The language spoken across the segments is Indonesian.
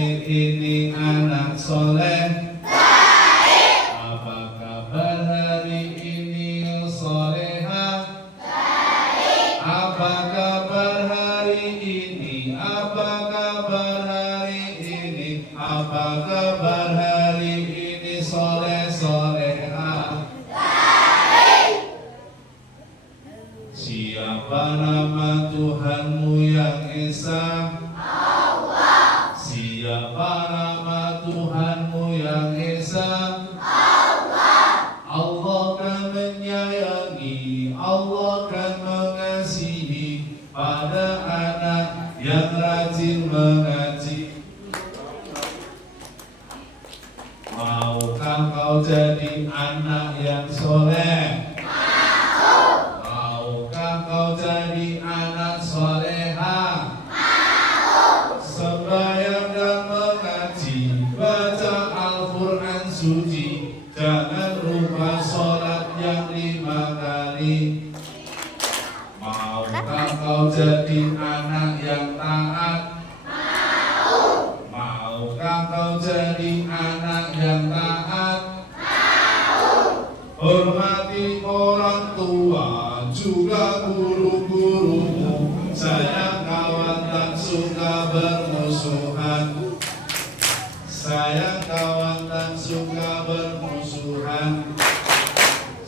hari ini anak soleh? Baik. Apa kabar hari ini soleha? Baik. Apa kabar hari ini? Apa kabar hari ini? Apa kabar hari ini soleh soleha? Baik. Siapa nama Tuhanmu yang Esa? Allah. Siapa nama Tuhanmu yang Esa? Allah. Allah kan menyayangi, Allah kan mengasihi pada anak yang rajin mengaji. Maukah kau jadi anak yang soleh? Mau. Maukah kau jadi anak soleha? Mau. Sembahyang dan mengaji, baca Al-Quran suci, jangan lupa sholat yang 5 kali. Maukah kau jadi anak yang taat? Mau. Maukah kau jadi anak yang taat? Mau. Hormati orang tua, juga guru-gurumu, sayang kawan tak suka bermusuhan. Sayang kawan tak suka bermusuhan.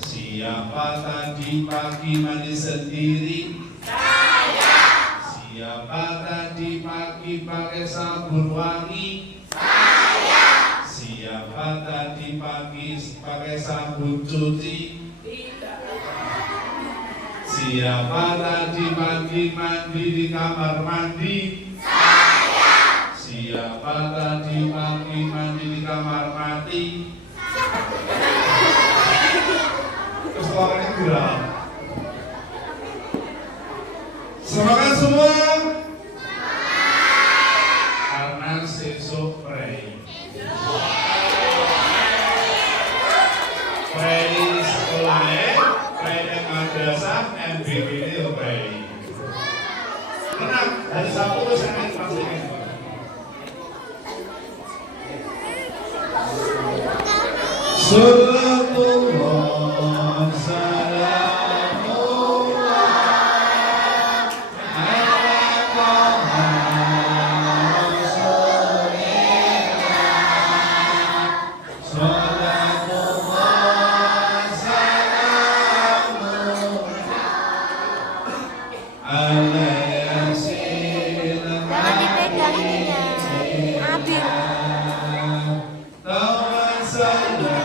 Siapa tadi pagi mandi sendiri? Saya. Siapa tadi pagi pakai sabun wangi? Saya. Siapa tadi pagi pakai sabun cuci? Tidak. Siapa tadi pagi mandi di kamar mandi? Saya. Siapa tadi pagi mandi di kamar mati? Terus orangnya gerak. Semangat semua. Karena sesuk pray. Pray sekolahnya, pray yang madrasah, MBB ini pray. Tenang, hari Sabtu itu saya pastikan. Sallallahu salamullah ala Taha Rasulillah. Sallallahu salamullah ala Yasin. Jangan dipegang ininya, Abil. Tawassalna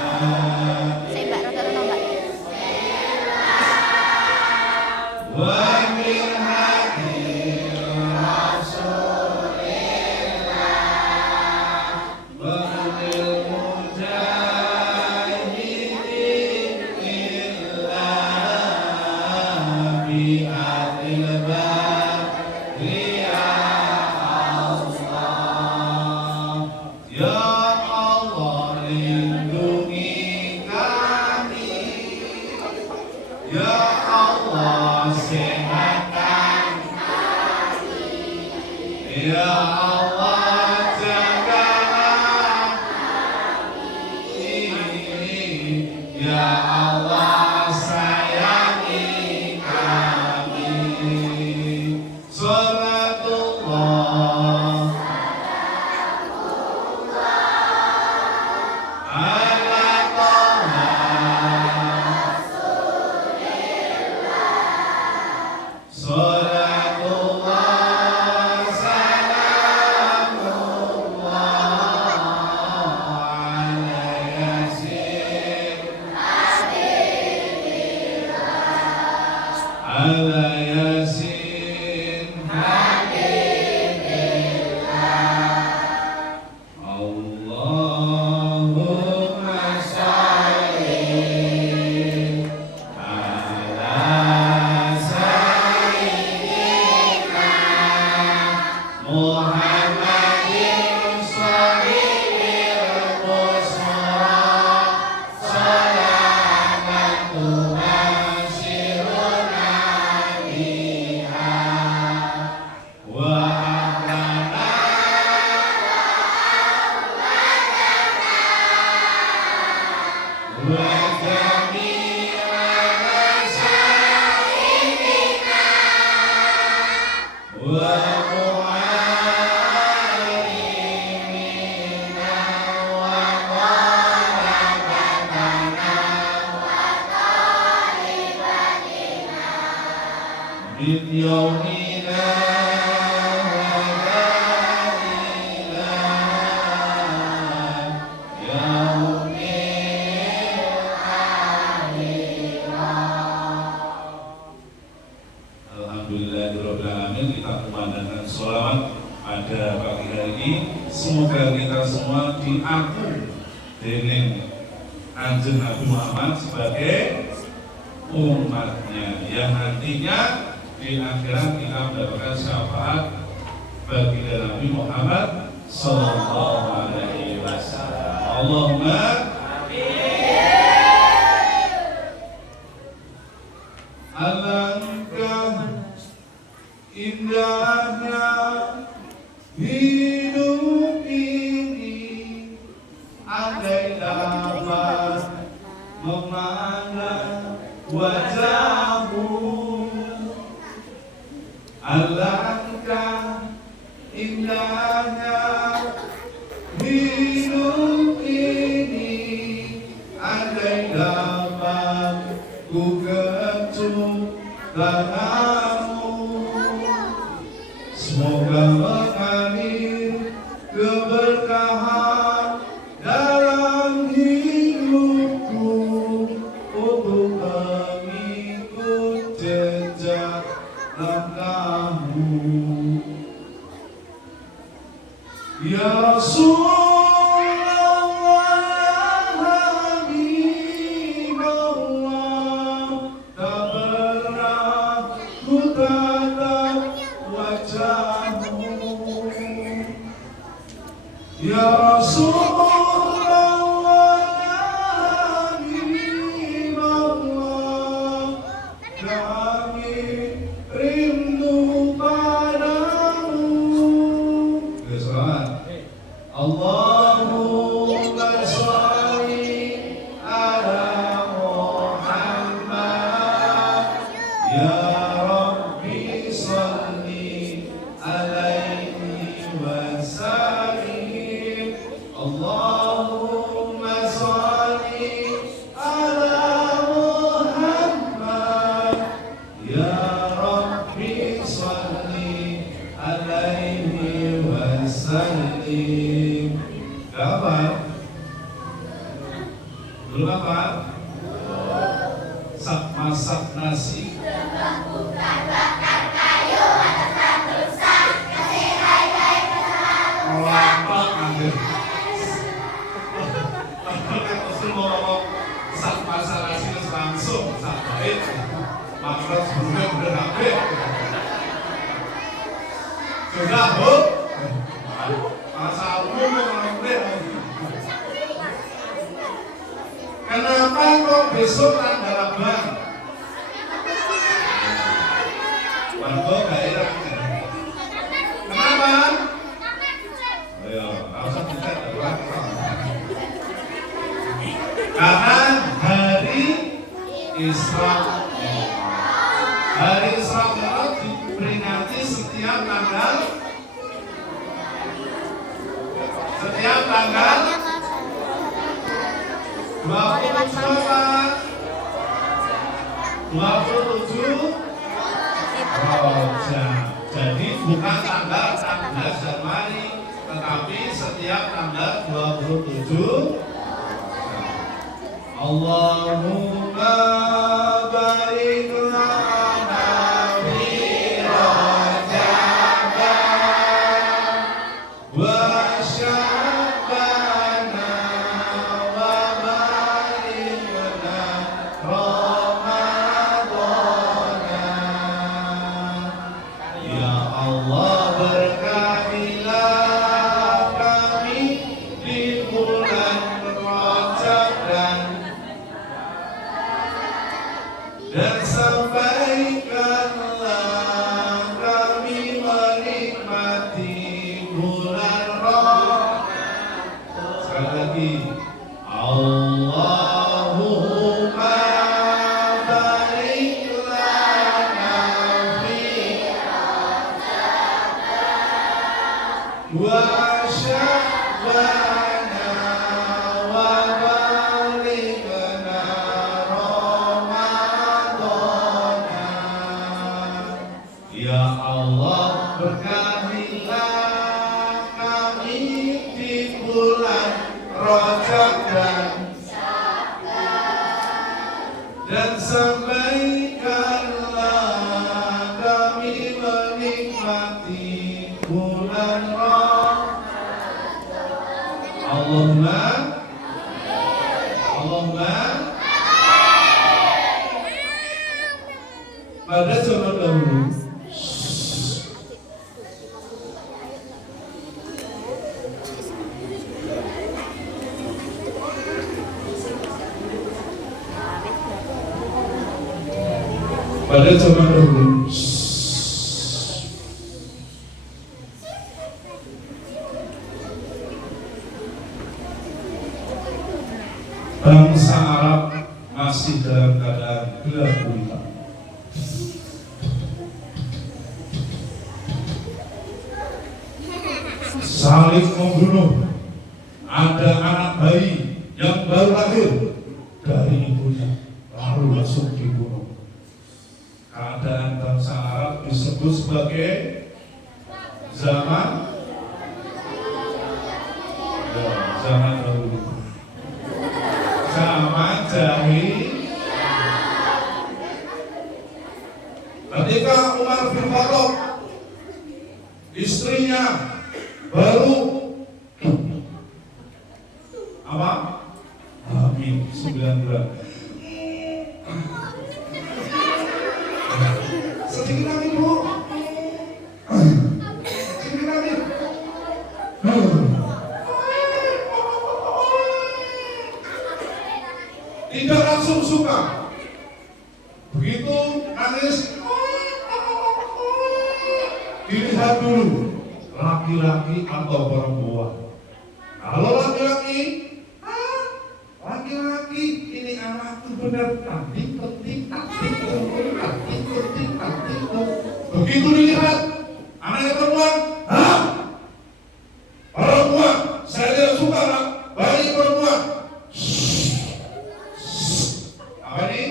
يومنا ولا إلى يوم Alhamdulillahirrahmanirrahim. Kita kumandangkan sholawat pada pagi hari ini. Semoga kita semua diampuni dengan Kanjeng Nabi Muhammad sebagai umatnya, yang nantinya di akhirat kita mendapatkan syafaat bagi Nabi Muhammad Sallallahu Alaihi Wasallam. Allahumma alangkah indahnya hidup ini, andai dapat memandang wajahmu. Alangkah indahnya hidup ini, andai dapat ku kecup tanganmu. Semoga mengalir keberkahan dalam hidupku untuk mengikut jejak langkahmu. Ya Rasulullah, Habibullah, tak pernah ku tatap wajahmu. Ya Rasulullah, Habibullah, kami rindu padamu. Allahumma sholli ala Muhammad, ya Rabbi sholli alaihi wa sallim. Allahumma sholli ala Muhammad, ya Rabbi sholli alaihi wa sallim. Apa? Belum apa? Masak nasi. Melapang aja. Terus mau ngomong sak masak nasi langsung sak baik. Makro sebelumnya udah habis. Sudah bu. Masa umum mengambil. Kenapa kok besok tanggal abang? Bangko daerah. Kenapa? Ayo, langsung kita terulang. Karena hari Isra. Hari Isra Mi'raj diperingati setiap tanggal 27 Rajab. Jadi bukan tanggal 14 Januari, tetapi setiap tanggal 27. Allahumma barik lana fi Rajab wa Sya'bana wa barik lana Ramadana. Ya Allah, berkatilah kami di bulan Rajab dan sampaikanlah kami menikmati bulan Ramadan. Sekali lagi, Allahumma barik lana fi wa Sya'bana wa barik lana Ramadana. di bulan Rajab dan sampaikanlah kami menikmati bulan Ramadan. Allahumma pada zaman dahulu bangsa Arab masih dalam keadaan gelap gulita. Saling membunuh. Ada anak bayi yang baru lahir dari ibunya lalu masuk dibunuh. Keadaan bangsa Arab disebut sebagai zaman dahulu, zaman jahiliyah. Ketika Umar bin Khattab istrinya baru hamil 9 bulan. Sedikit lagi Bu, sedikit lagi. Tidak langsung suka. Begitu nangis, dilihat dulu laki-laki atau perempuan. Kalau laki-laki ini anak itu benar tanting. Begitu dilihat anaknya perempuan, perempuan, saya tidak suka lah, bayi perempuan. Apa ini?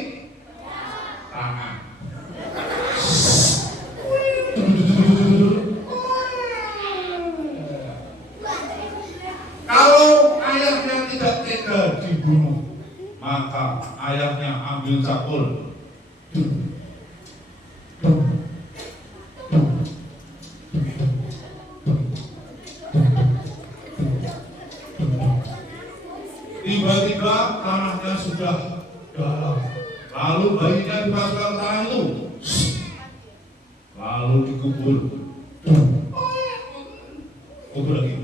Tangan. Kalau ayahnya tidak tega dibunuh, maka ayahnya ambil cakul. Tiba-tiba tanahnya sudah dalam. Lalu bayinya dimasukkan tanah itu, lalu dikubur. Kubur lagi.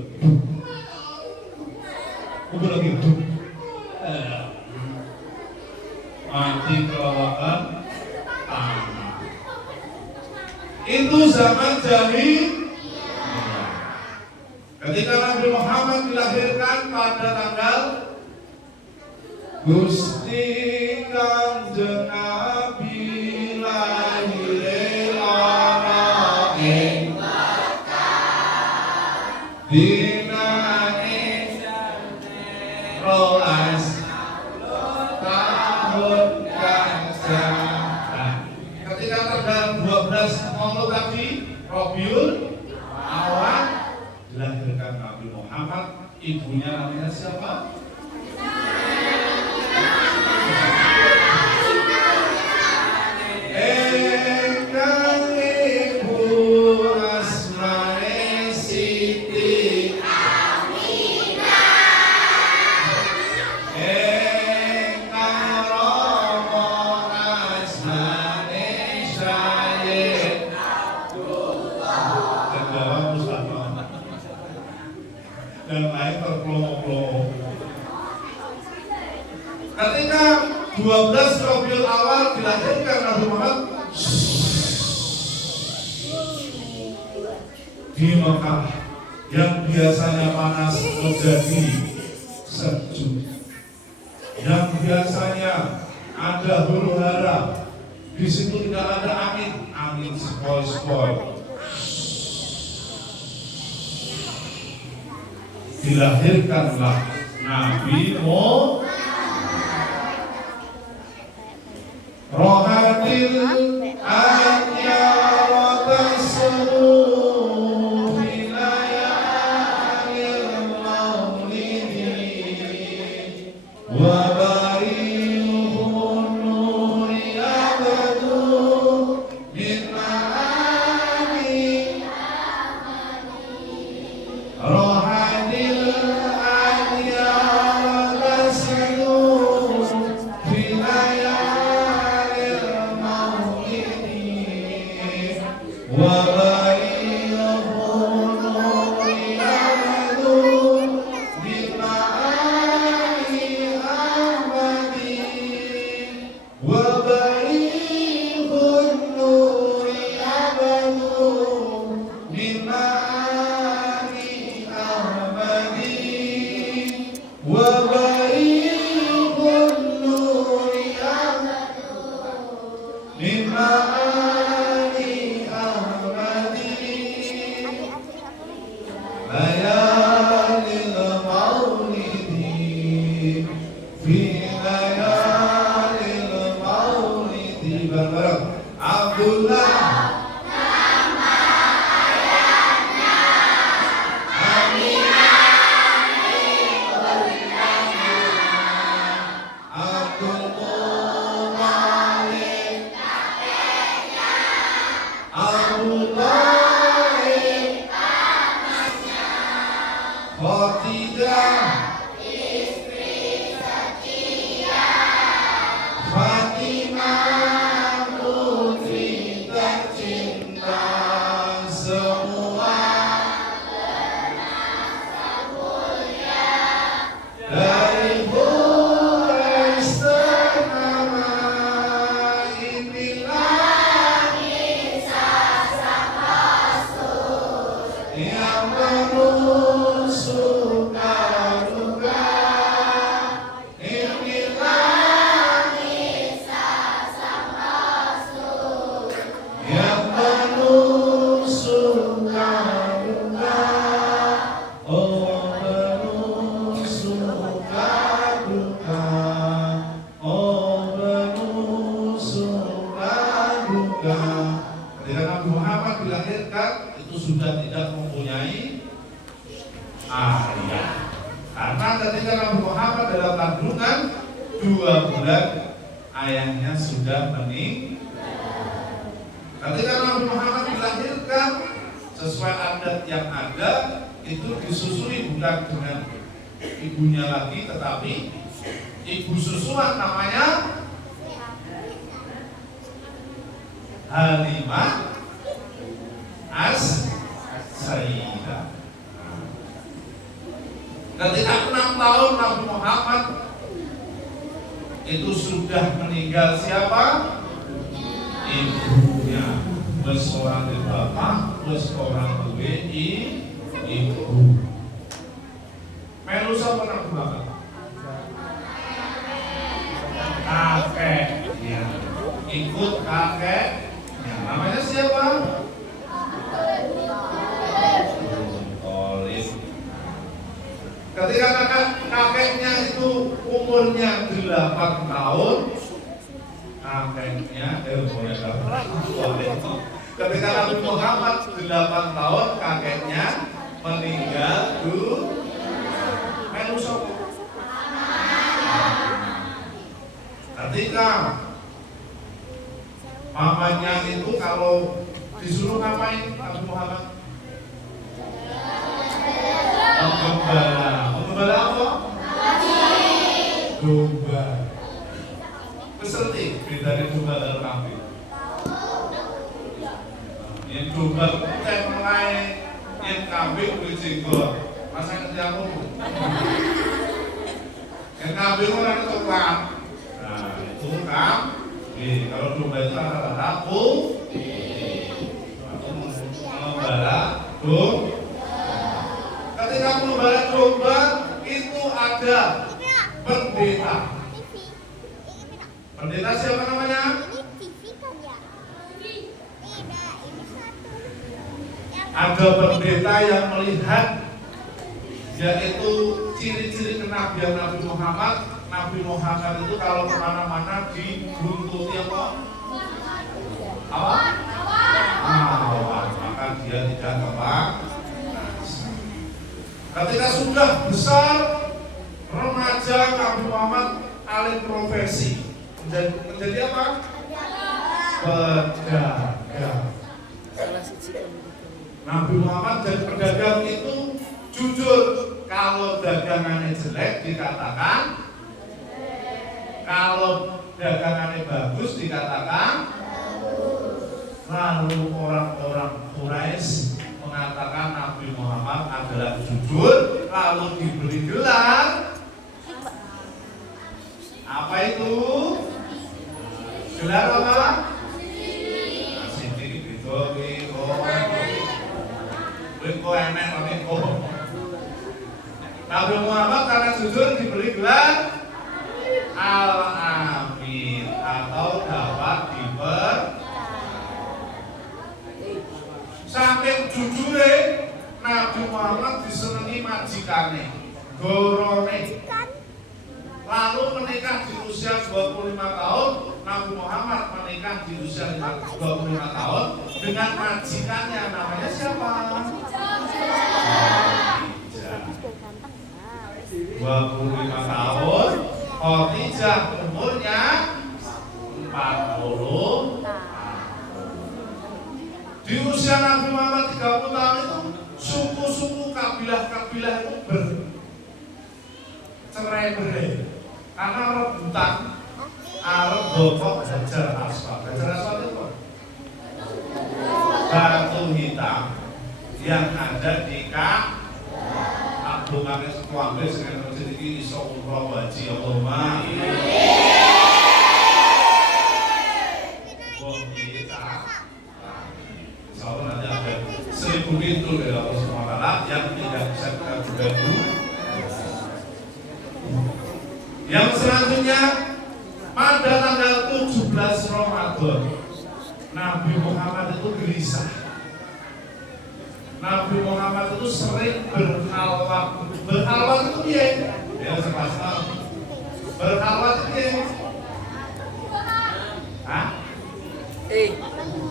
Mati kelawakan tanah. Itu zaman jahiliyah. Ketika Nabi Muhammad dilahirkan pada tanggal Gusti Kanjeng Nabi lahir ana ing Makkah dinane rolas tahun Kajang. Ketika tanggal 12 Maulud tadi Rabiul Awal dilahirkan Nabi Muhammad. Ibunya namanya siapa? Dan lain terpelongo-pelongo. Ketika 12 Rabiul Awal dilahirkan Nabi Muhammad di Mekah yang biasanya panas menjadi sejuk, yang biasanya ada huru hara, di situ tidak ada angin sepoi-sepoi. Dilahirkanlah Nabi Muhammad. Rohatil anya wa tasru bilayalil wa bariqun nuri min ma'ani ahmadi layalil maulidi fi layalil maulidi bareng Abdullah sudah tidak mempunyai ayah. Karena ketika Nabi Muhammad dalam kandungan 2 bulan ayahnya sudah meninggal. Ketika Nabi Muhammad dilahirkan sesuai adat yang ada itu disusui bukan dengan ibunya lagi tetapi ibu susuan namanya Halimah Sayyidah. Ketika 6 tahun Nabi Muhammad itu sudah meninggal siapa? Ibunya. Wes orang di bapak, wes orang duwe ibu. Melu sapa Nabi Muhammad? Kakek. Ya. Ikut kakek. Ya, namanya siapa? Ketika kakeknya itu umurnya 8 tahun, kakeknya ketika Nabi Muhammad 8 tahun, kakeknya meninggal ketika mamanya itu kalau disuruh ngapain Nabi Muhammad? Menggembala apa? Domba. Peserti beda dari domba dan kambing. Yang domba kita mulai yang kambing beli jenggot. Masa ngerti aku? Yang kambing orang itu coklat. Nah itu kambing. Kalau domba itu rata-rata menggembala domba. Ketika menggembala domba itu ada pendeta. Pendeta siapa namanya? Ada pendeta yang melihat yaitu ciri-ciri kenabian Nabi Muhammad. Nabi Muhammad itu kalau kemana-mana dibuntuti apa? Awan. Maka dia tidak kebak. Ketika sudah besar remaja, Nabi Muhammad alih profesi menjadi apa? Pedagang. Nabi Muhammad jadi pedagang itu jujur. Kalau dagangannya jelek dikatakan, kalau dagangannya bagus dikatakan. Lalu orang-orang Quraisy mengatakan Nabi Muhammad adalah jujur, lalu diberi gelar apa itu? Gelar apa? Sidik itu enak Nabi Muhammad karena jujur diberi gelar Al-Amin atau dapat saking jujure Nabi Muhammad disenengi majikane, gorone. Lalu menikah di usia 25 tahun, Nabi Muhammad menikah di usia 25 tahun dengan majikannya, namanya siapa? 25 tahun, Khadijah umurnya 40. Di usia Nabi Muhammad 30 tahun itu suku-suku kabilah-kabilah itu bercerai-berai karena rebutan Arab bokok Hajar Aswad. Hajar Aswad itu batu hitam yang ada di Ka'bah. Pakai setuambe dengan terjadi ini iso umroh haji Allahumma Insyaallah nanti ada 1000 pintu dari Allah SWT yang tidak bisa kita buka dulu. Yang selanjutnya pada tanggal 17 Ramadan Nabi Muhammad itu gelisah. Nabi Muhammad itu sering berhalwat. Berhalwat itu dia sepasang. Berhalwat itu dia. Hah?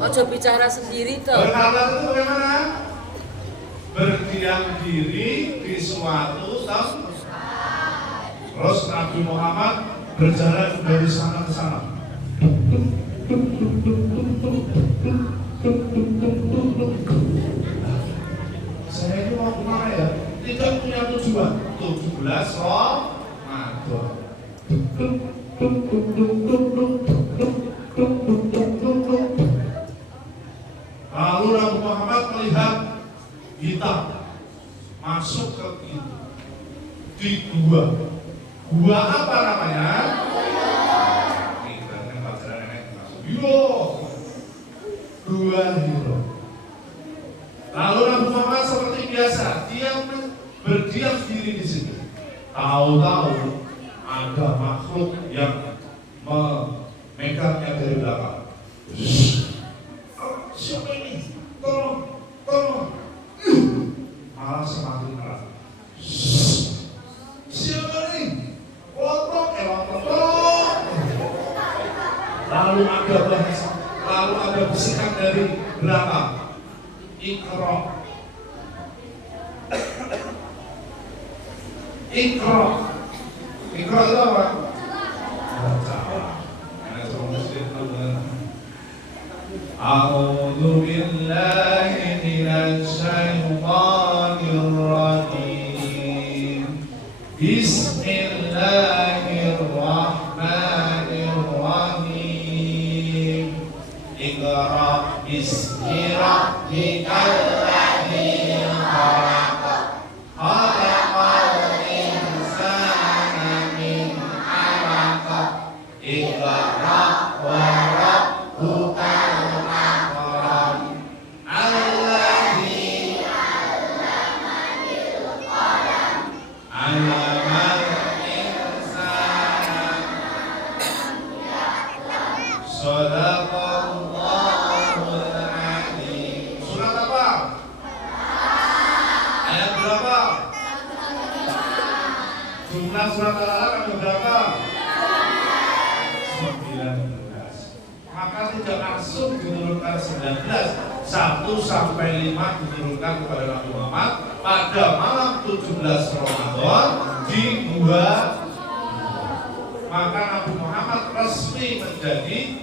Ojo bicara sendiri toh. Berhalwat itu bagaimana? Berdiam diri di suatu tempat. Terus Nabi Muhammad berjalan dari sana ke sana. Saya ini mau kemana ya? Tidak punya tujuan. 17 Ramadan. Lalu Nabi Muhammad melihat hitam masuk ke itu di gua. Gua apa namanya? Ini kan pelajaran nenek masuk. Gua Hiro. Lalu Nabi Muhammad seperti biasa, dia berdiam diri di sini. Tahu-tahu ada makhluk yang memegangnya dari belakang. Siapa ini? Tolong. Malah semakin keras. Siapa ini? Tolong. Lalu ada bahasa, lalu ada bisikan dari belakang. Iqra itu apa? A'udzu billahi minasy syaithanir rajim. Bismillahirrahmanirrahim. Iqra bismi rabbikal ladzi khalaq. Khalaqal insana min 'alaq. Iqra wa rabbukal akram. Alladzi 'allama bil qalam. 'Allamal insana Shadaqallahul adzim. Surat apa? Ayat berapa? Jumlah surat Al-Alaq ada berapa? 19. Maka tidak langsung diturunkan 19. 1 sampai 5 diturunkan kepada Nabi Muhammad pada malam 17 Ramadan di Gua. Maka Nabi Muhammad resmi menjadi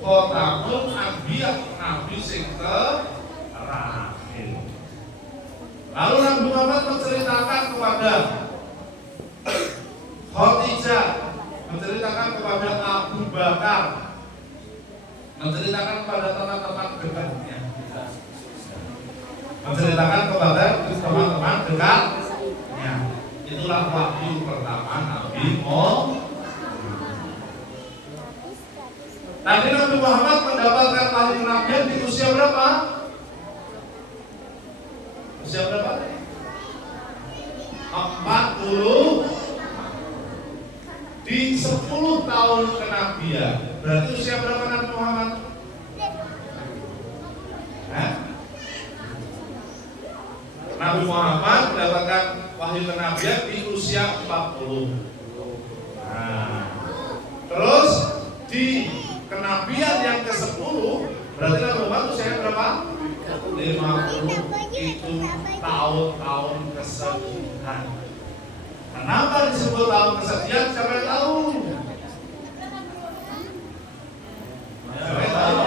Khotamul Anbiya, Nabi sing terakhir. Lalu Nabi Muhammad menceritakan kepada Khadijah, menceritakan kepada Abu Bakar, menceritakan kepada teman-teman dekatnya, menceritakan kepada teman-teman dekatnya. Itulah wahyu pertama Nabi Muhammad. Nabi Muhammad mendapatkan lahir kenabian di usia berapa? Usia berapa? di 10 tahun kenabian. Berarti usia berapa Nabi Muhammad? Nabi Muhammad mendapatkan wahyu kenabian di usia 40. Nah, terus di kenabian yang ke-10 berarti Nabi Muhammad usianya berapa? 50. Itu tahun-tahun kesedihan. Kenapa disebut tahun kesedihan? Siapa yang tahu? Siapa yang tahu?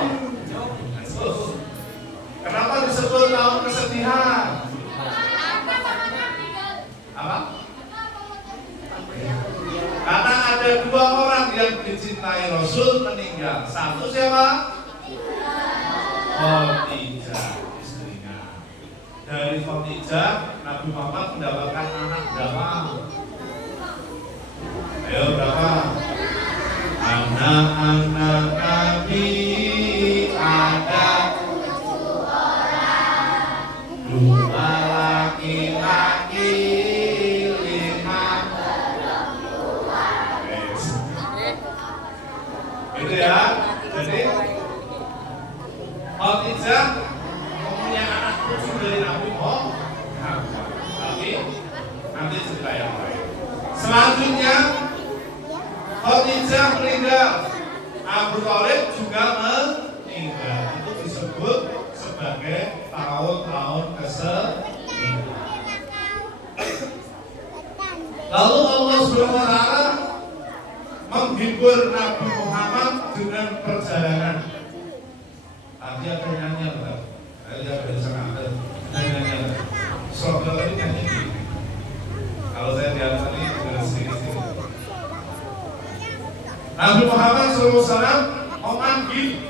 Kenapa disebut tahun kesedihan? Apa? Karena ada 2 orang yang dicintai Rasul meninggal. Satu siapa? Khadijah, istrinya. Dari Khadijah Nabi Muhammad mendapatkan anak berapa? Ayo berapa? Anak-anak Nabi ada 2 laki-laki, 5 perempuan. Gitu ya. Jadi Khadijah mempunyai anak cucu dari Nabi Muhammad. Tapi nanti cerita yang lain. Selanjutnya Khadijah meninggal, Abu Thalib juga meninggal. Itu disebut sebagai tahun-tahun kesedihan. Lalu Allah SWT menghibur Nabi Muhammad dengan perjalanan. Tadi ada nyanyi apa? Ada bisa ngambil nyanyi. Soal ini nyanyi. Kalau saya dialog ini sedikit-sedikit. Nabi Muhammad SAW memanggil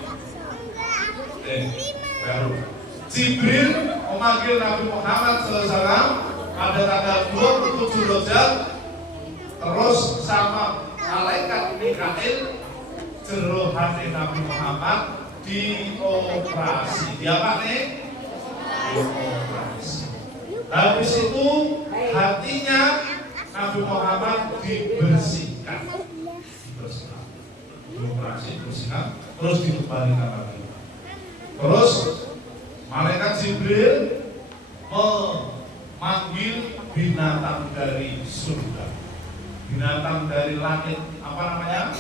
Jibril memanggil Nabi Muhammad SAW pada tanggal 27 Rajab. Terus sama malaikat Mikail jero hati Nabi Muhammad dioperasi. Dia apa nih? Dioperasi. Habis itu hatinya Nabi Muhammad dibersihkan. Dioperasi, dibersihkan, terus dikembalikan lagi. Terus malaikat Jibril memanggil binatang dari surga, binatang dari langit, apa namanya?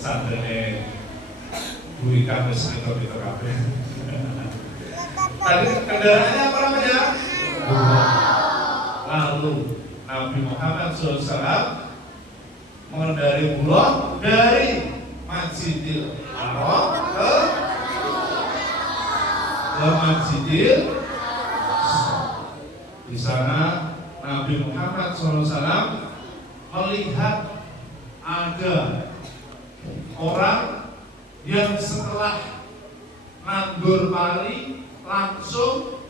Sandene Bui Kamis itu kita kabeh. Tadi kendaraannya apa namanya? Lalu Nabi Muhammad SAW mengendarai bulan dari Masjidil Haram ke Masjidil. Di sana Nabi Muhammad SAW melihat ada orang yang setelah nandur pari langsung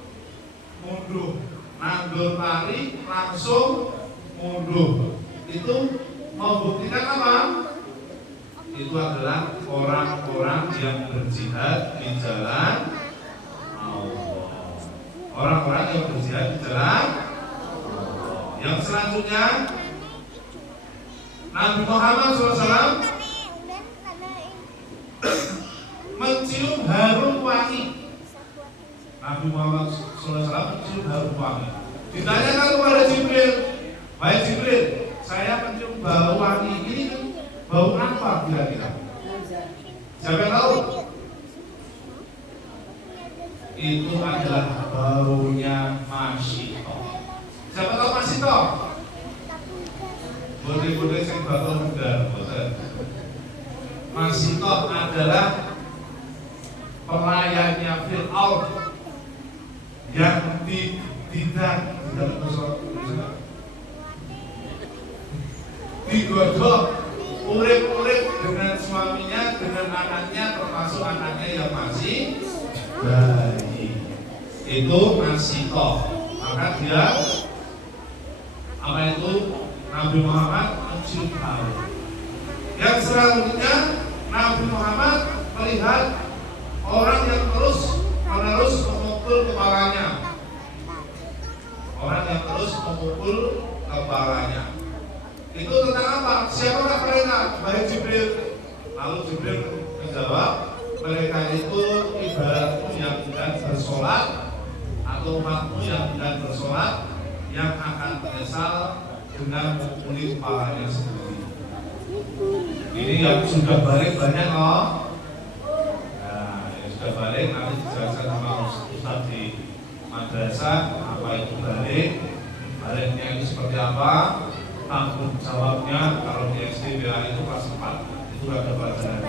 mundur, nandur pari langsung mundur. Itu membuktikan apa? Itu adalah orang-orang yang berjihad di jalan Allah. Orang-orang yang berjihad di jalan Allah. Yang selanjutnya Nabi Muhammad SAW mencium harum wangi. Nabi Muhammad SAW mencium harum wangi. Ditanyakan kepada Jibril, "Baik Jibril, saya mencium bau wangi ini, bau apa kira-kira?" Siapa yang tahu? Itu adalah baunya Masito. Siapa tahu Masito? Bode-bode yang bakal mudar. Masito adalah pelayannya Fir'aun yang digodok urip-urip dengan suaminya, dengan anaknya, termasuk anaknya yang masih bayi. Itu Masito. Maka dia apa itu? Nabi Muhammad mencium bau. Yang selanjutnya Nabi Muhammad melihat orang yang terus menerus memukul kepalanya. Orang yang terus memukul kepalanya. Itu tentang apa? Siapakah mereka? Baik Jibril. Lalu Jibril menjawab, mereka itu ibaratmu yang enggan bersolat atau umatmu yang enggan bersolat yang akan menyesal dengan memukuli kepalanya sendiri. Ini yang sudah balik banyak loh. Nah, yang sudah balik nanti dijelaskan sama Ustaz di madrasah apa itu balik. Baliknya itu seperti apa? Tanggung jawabnya kalau di SDBA itu kelas 4 itu ada pelajaran.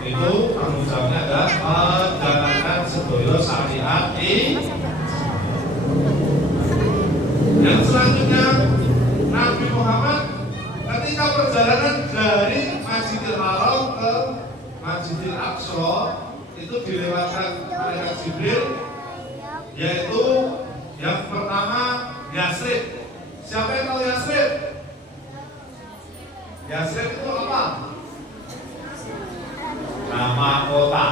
Itu tanggung jawabnya adalah menjalankan sedoyo syariat di. Yang selanjutnya Nabi Muhammad ketika perjalanan dari Masjidil Haram ke Masjidil Aqsa itu dilewatkan malaikat Jibril, yaitu yang pertama Yasrib. Siapa yang tahu Yasrib? Yasrib itu apa? Nama kota.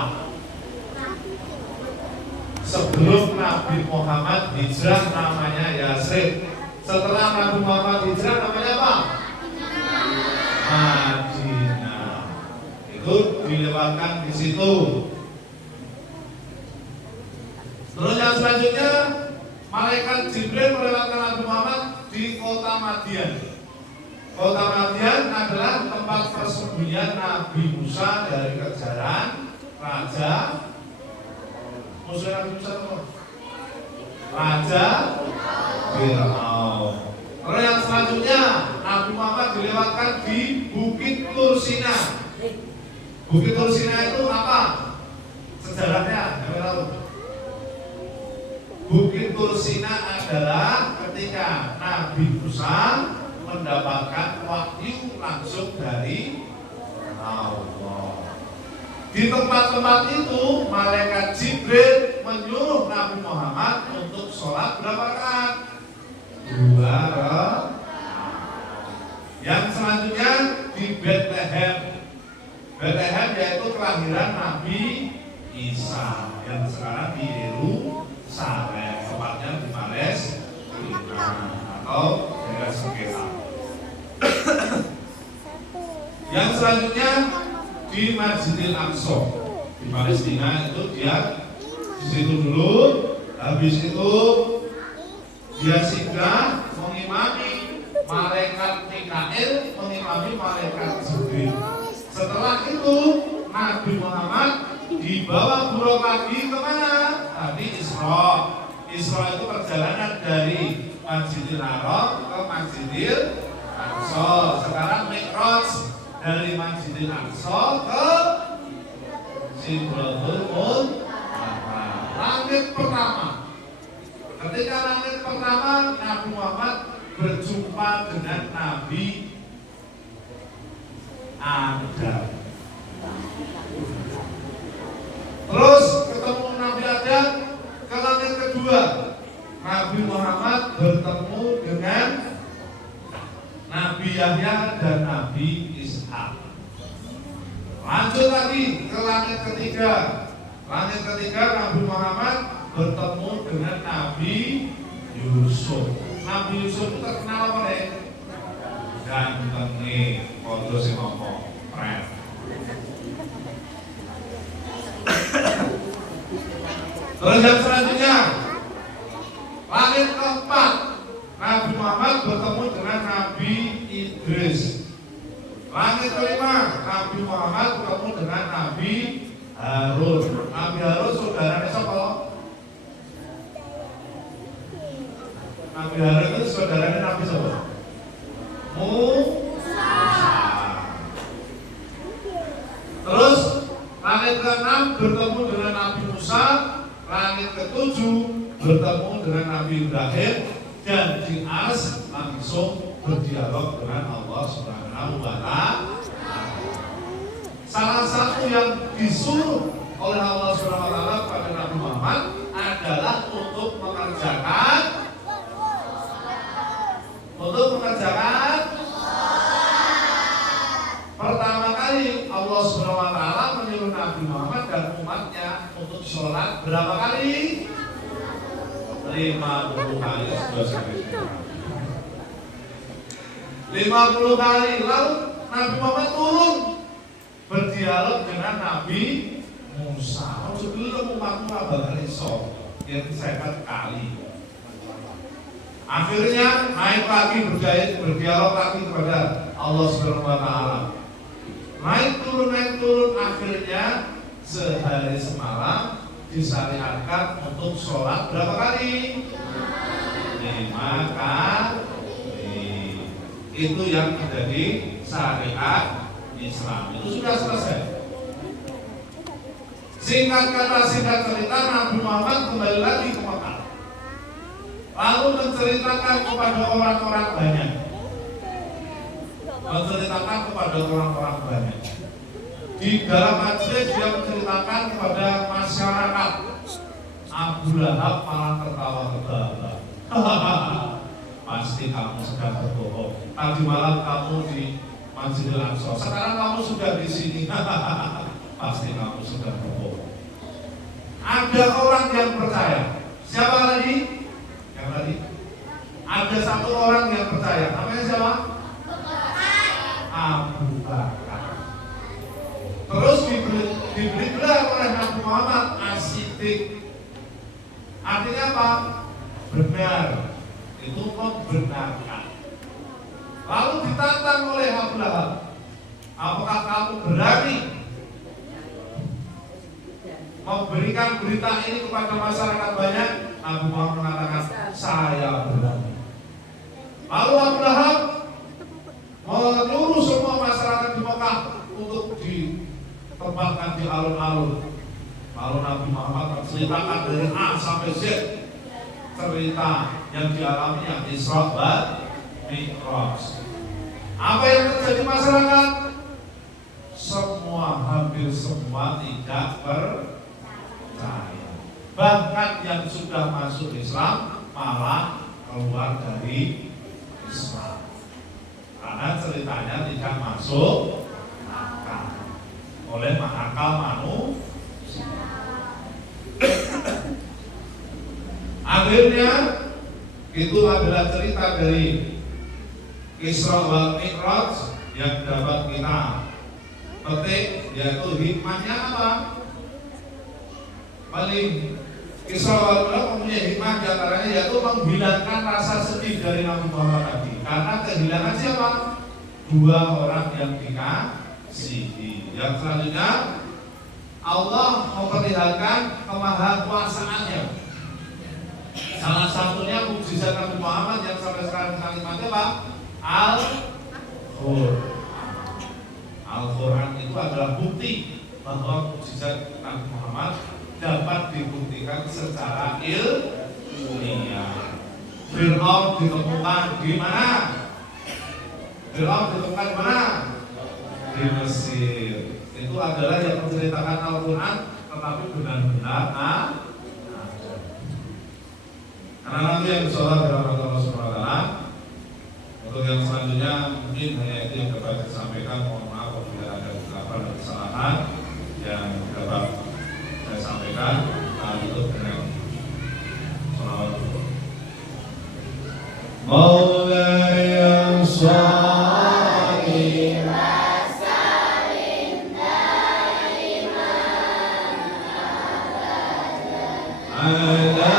Sebelum Nabi Muhammad hijrah namanya Yasrib. Setelah Nabi Muhammad hijrah namanya apa? Madinah. Itu dilewatkan di situ. Terus yang selanjutnya malaikat Jibril melewatkan Nabi Muhammad di kota Madian. Kota Madian adalah tempat persembunyian Nabi Musa dari kejaran raja. Musuh Nabi Musa itu Raja Fir'aun. Terus yang selanjutnya Nabi Muhammad dilewatkan di Bukit Tursina. Bukit Tursina itu apa? Sejarahnya, kami tahu. Bukit Tursina adalah ketika Nabi Musa mendapatkan wahyu langsung dari Allah. Di tempat-tempat itu malaikat Jibril menyuruh Nabi Muhammad untuk sholat berapa rakaat? 2 rakaat. Yang selanjutnya di Bethlehem. Bethlehem yaitu kelahiran Nabi Isa yang sekarang di Yerusalem, tempatnya di Palestina atau daerah sekitar. Yang selanjutnya di Masjidil Aqsa di Palestina itu dia di situ dulu, habis itu dia singgah mengimami malaikat Mikail, mengimami malaikat Jibril. Setelah itu Nabi Muhammad dibawa buruk lagi kemana? Tadi Isra. Isra itu perjalanan dari Masjidil Haram ke Masjidil Aqsa. Sekarang Mi'raj dari Masjidil Aqsa ke Sidratul Muntaha. Langit pertama. Ketika langit pertama Nabi Muhammad berjumpa dengan Nabi Adam. Terus ketemu Nabi Adam. Ke langit kedua Nabi Muhammad bertemu dengan Nabi Yahya dan Nabi Ishak. Lanjut lagi ke langit ketiga. Langit ketiga Nabi Muhammad bertemu dengan Nabi Yusuf. Nabi Yusuf itu terkenal apa nih? Ganteng nih, foto si ngomong keren. Terus yang selanjutnya langit keempat Nabi Muhammad bertemu dengan Nabi Idris. Langit kelima Nabi Muhammad bertemu dengan Nabi Harun. Nabi Harun saudaranya siapa? Nabi Harun itu saudaranya Nabi siapa? Musa. Terus langit ke-6 bertemu dengan Nabi Musa. Langit ke-7 bertemu dengan Nabi Ibrahim. Dan di Ars langsung berdialog dengan Allah Subhanahu wa Ta'ala. Salah satu yang disuruh oleh Allah Subhanahu wa Ta'ala pada Nabi Muhammad adalah untuk mengerjakan pertama kali Allah Subhanahu wa Ta'ala menyuruh Nabi Muhammad dan umatnya untuk sholat berapa kali? 50 kali sudah sampai 50 kali. Lalu Nabi Muhammad turun berdialog dengan Nabi Musa. Sebelum umatmu bakal iso yang saya kali. Akhirnya naik lagi berdialog lagi kepada Allah Subhanahu wa taala. Naik turun, akhirnya sehari semalam disyariatkan untuk sholat berapa kali? 5 kali. Itu yang menjadi syariat Islam. Itu sudah selesai. Singkat kata, singkat cerita, Nabi Muhammad kembali lagi ke Mekah. Lalu menceritakan kepada orang-orang banyak. Di dalam majelis dia menceritakan kepada masyarakat. Abu Lahab malah tertawa-tertawa. Pasti kamu sedang berbohong. Tadi malam kamu di Masjidil Aqsa, sekarang kamu sudah di sini. Pasti kamu sudah berbohong. Ada orang yang percaya. Siapa tadi? Yang tadi. Ada satu orang yang percaya. Namanya siapa? Abu Bakar. Terus diberi gelar oleh Nabi Muhammad As-Siddiq. Artinya apa? Benar. Itu membenarkan. Lalu ditantang oleh Abu Lahab. Apakah kamu berani memberikan berita ini kepada masyarakat banyak? Nabi Muhammad mengatakan, saya berani. Lalu Abu Lahab menyuruh semua masyarakat di Mekah untuk ditempatkan di alun-alun. Lalu Nabi Muhammad menceritakan dari A sampai Z cerita yang dialaminya Isra dan Mi'raj. Apa yang terjadi masyarakat? Hampir semua tidak percaya. Bahkan yang sudah masuk Islam malah keluar dari Islam. Karena ceritanya tidak masuk akal oleh akal manusia. Akhirnya itu adalah cerita dari Isra wal Mi'raj yang dapat kita petik, yaitu hikmahnya apa? Paling Isra wal Mi'raj mempunyai hikmah diantaranya yaitu menghilangkan rasa sedih dari Nabi Muhammad tadi. Karena kehilangan siapa? 2 orang yang dikasihi. Yang selanjutnya Allah memperlihatkan kemahakuasaannya. Salah satunya mukjizat Nabi Muhammad yang sampai sekarang kalimatnya apa? Al-Quran itu adalah bukti bahwa mukjizat Nabi Muhammad dapat dibuktikan secara ilmiah. Fir'aun ditemukan di mana? Fir'aun ditemukan di mana? Di Mesir. Itu adalah yang menceritakan Al-Quran, tetapi benar-benar karena nanti yang sholat dalam Allah Subhanahu wa taala. Untuk yang selanjutnya mungkin hanya itu yang dapat disampaikan. Mohon maaf apabila ada kesalahan dan kesalahan yang dapat saya sampaikan. Tutup dengan sholawat. Maulaya sholli wa sallim daiman abada.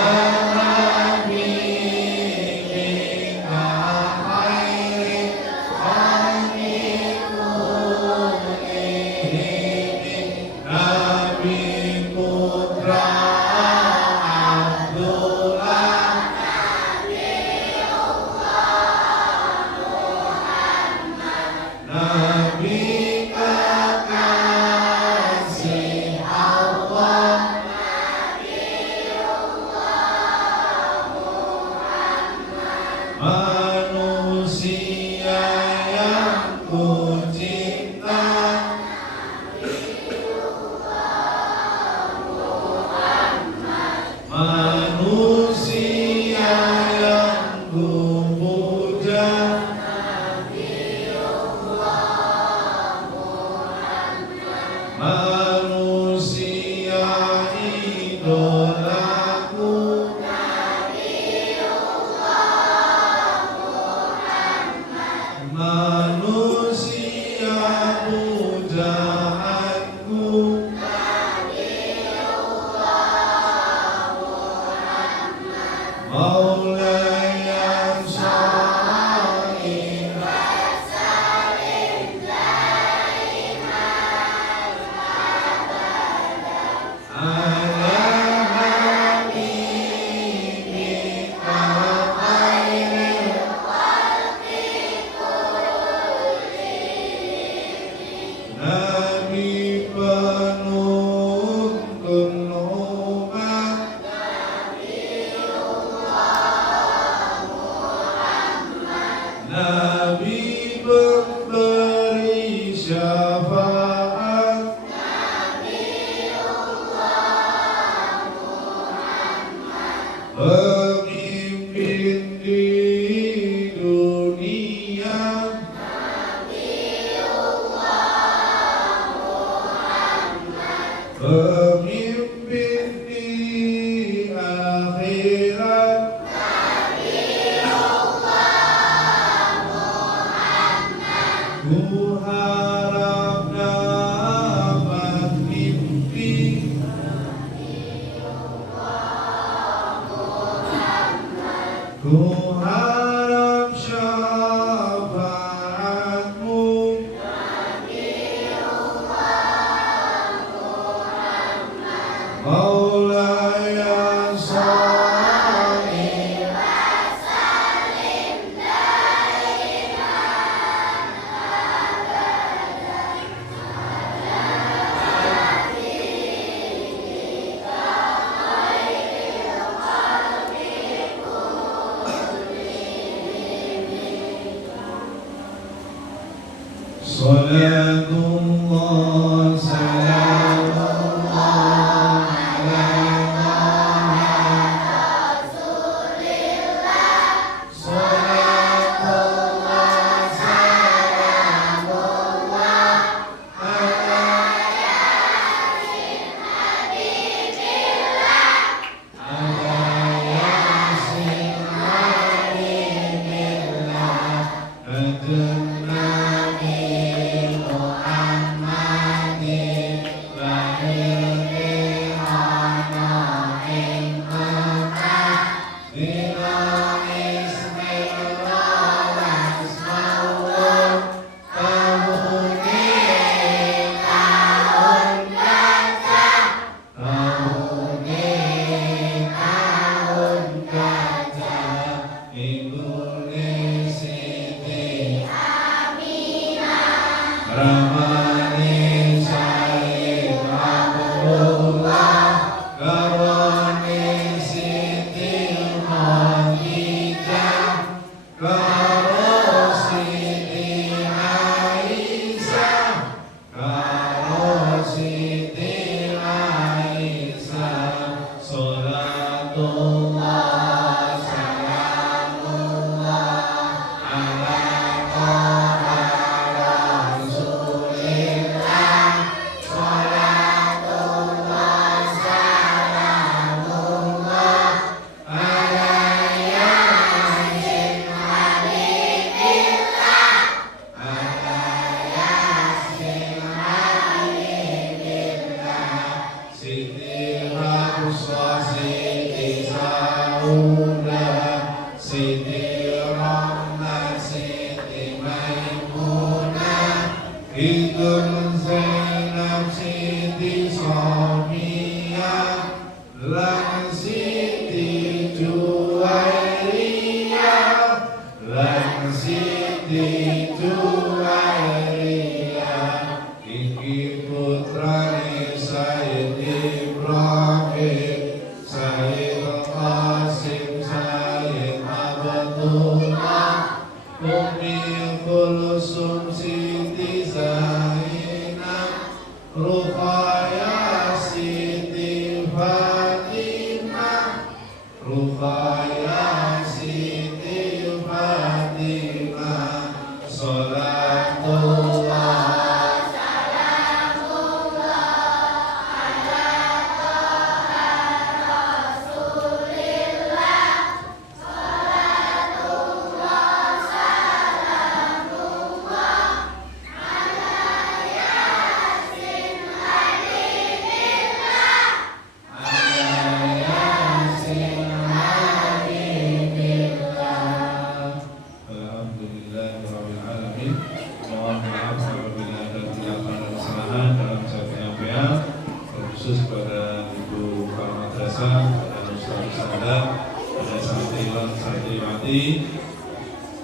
di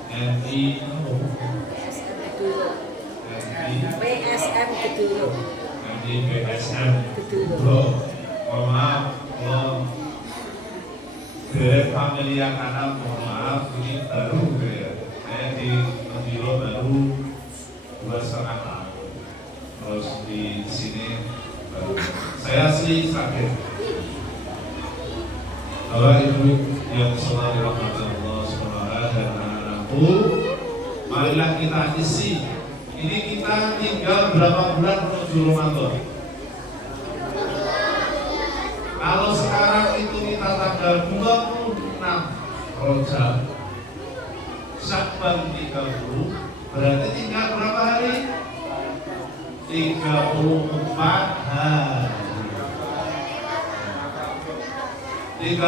NI PSM Keduru. NI PSM Keduru. Mohon maaf, dari familia karena mohon maaf ini baru ya. Saya di Medilo baru 2,5 tahun. Terus di sini baru. Saya asli Sragen. Bapak Ibu yang selalu dirahmati Allah SWT dan anak-anakku, marilah kita isi. Ini kita tinggal berapa bulan menuju Ramadan. Kalau sekarang itu kita tanggal 26 Rajab, Syakban 30, berarti tinggal berapa hari? 34 hari. 34,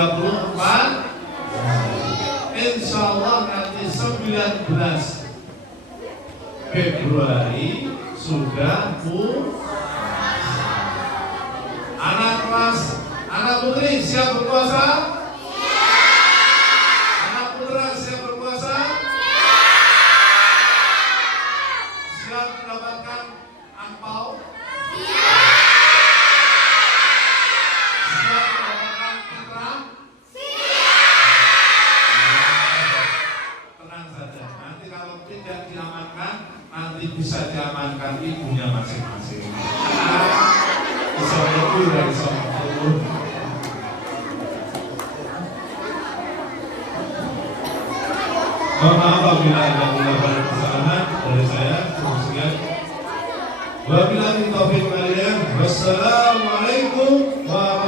insya Allah nanti 19 Februari sudah anak kelas, anak putri siap berpuasa? Anak putra siap berpuasa? Siap mendapatkan angpau? Nanti bisa diamankan ibunya masing-masing. Bisa lebih dari itu. Mohon maaf apabila ada ucapan kesalahan dari saya. Sekian. Wabillahi taufiq wal hidayah. Wassalamualaikum warahmatullahi wabarakatuh.